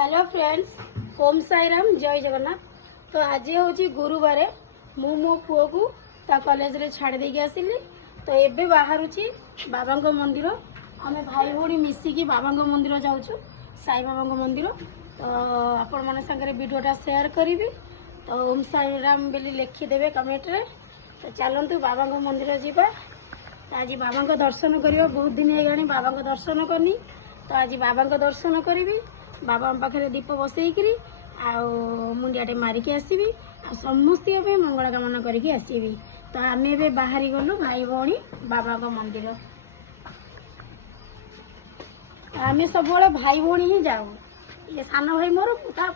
Hello friends Om Sairam जय जगन्नाथ। तो आज हूँ गुरुवार मु मो पुओ को कॉलेज रे छाड़ देके आसिली। तो एबे बाहर बाबा मंदिर आम भाई भाई मिसिकी बाबा मंदिर जाऊँ साई बाबा मंदिर। तो आपण मन सागर वीडियोटा शेयर करी। तो ओम साईराम बोली लिखिदेवे कमेंट रे। तो चलतु बाबा मंदिर जावा। आज बाबा दर्शन करवा बहुत दिन है बाबा दर्शन करनी। तो आज बाबा दर्शन करी बाबा पाखे दीप बसईकरी मुंडियाटे मारिकी आसबि समस्त मंगल कामना करके आसबि। तो आम ए बाहरी गलु भाई भौणी बाबा मंदिर। आम सब भाई भौणी ही जाऊ। ये सान भाई मोर ता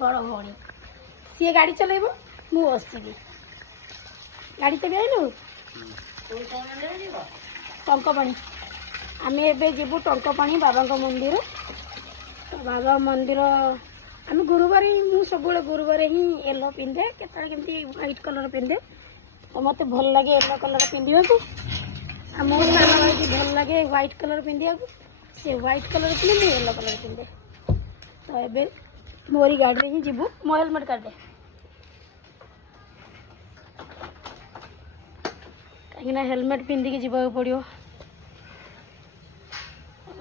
बड़ भौणी सी गाड़ी चलेब मु बसबि। गाड़ी चलू टंकपाणी आम ए जीवु टंकपाणी बाबा मंदिर। तो बाबा मंदिर आम गुरुवार ही सब गुरुवार ही येलो पिंधे केमती व्हाइट कलर पिंधे। तो मत भल लगे येलो कलर पिंधा को मो सारा भाई भल लगे व्हाइट कलर पिंधा को सी व्हाइट कलर पिंधे येलो कलर पिंधे। तो ये मोरी गाड़ी ही जीवु मो हेलमेट कर दे कहीं हेलमेट पिंधिकी जीवा पड़ो।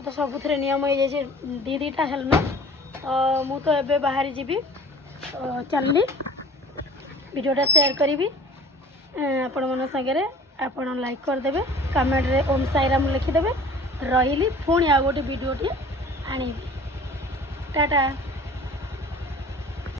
तो सब नियम हो जाए दीटा हेलमेट। तो मु तो एबे बाहरी जीवी। तो चलली वीडियोटा शेयर करी आपण मन सागरे आपण लाइक करदे कमेंट रे ओम साईराम लिखिदेवे। रही पुणी आ गोटे वीडियोटी आनी टाटा।